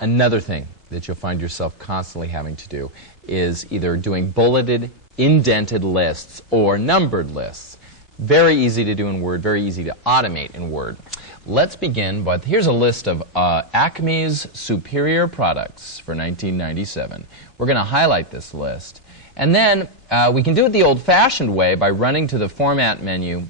Another thing that you'll find yourself constantly having to do is either doing bulleted, indented lists or numbered lists. Very easy to do in Word, very easy to automate in Word. Let's begin, but here's a list of Acme's superior products for 1997. We're going to highlight this list. And then we can do it the old-fashioned way by running to the Format menu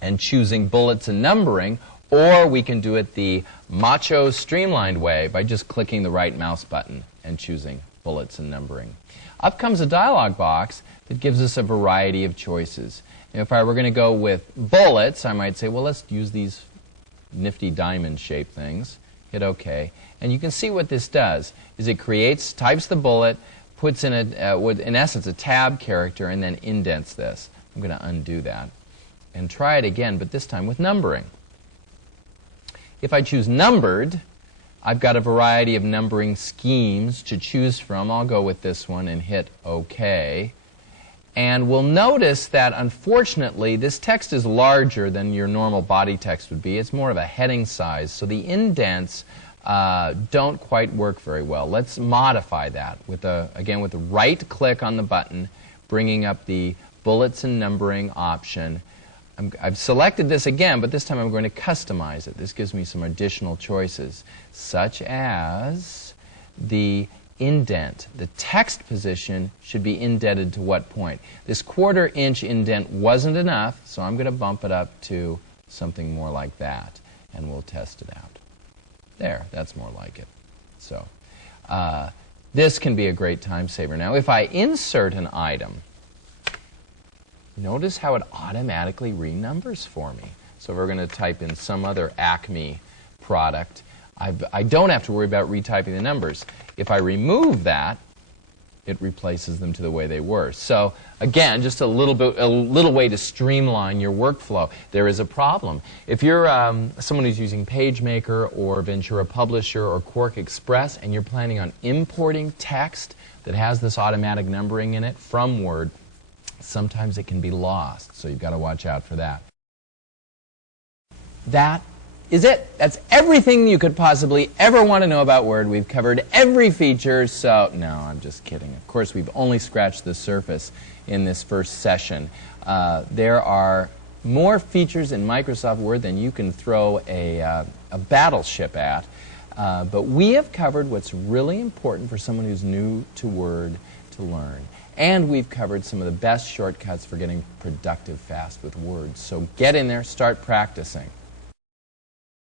and choosing bullets and numbering, or we can do it the macho streamlined way by just clicking the right mouse button and choosing bullets and numbering. Up comes a dialog box that gives us a variety of choices. If I were going to go with bullets, I might say, well, let's use these nifty diamond-shaped things. Hit OK. And you can see what this does is it types the bullet, puts in, in essence, a tab character, and then indents this. I'm going to undo that and try it again, but this time with numbering. If I choose numbered, I've got a variety of numbering schemes to choose from. I'll go with this one and hit OK. And we'll notice that, unfortunately, this text is larger than your normal body text would be. It's more of a heading size, so the indents don't quite work very well. Let's modify that with again with the right click on the button, bringing up the bullets and numbering option. I've selected this again, but this time I'm going to customize it. This gives me some additional choices, such as the indent. The text position should be indented to what point? This 1/4 inch indent wasn't enough, so I'm going to bump it up to something more like that, and we'll test it out. There, that's more like it. So this can be a great time saver. Now, if I insert an item, notice how it automatically renumbers for me. So if we're going to type in some other Acme product, I don't have to worry about retyping the numbers. If I remove that, it replaces them to the way they were. So again, just a little way to streamline your workflow. There is a problem. If you're someone who's using PageMaker or Ventura Publisher or Quark Express and you're planning on importing text that has this automatic numbering in it from Word, sometimes it can be lost, so you've got to watch out for that. That is it. That's everything you could possibly ever want to know about Word. We've covered every feature, so no, I'm just kidding. Of course, we've only scratched the surface in this first session. There are more features in Microsoft Word than you can throw a battleship at, but we have covered what's really important for someone who's new to Word to learn. And we've covered some of the best shortcuts for getting productive fast with Word. So get in there, start practicing.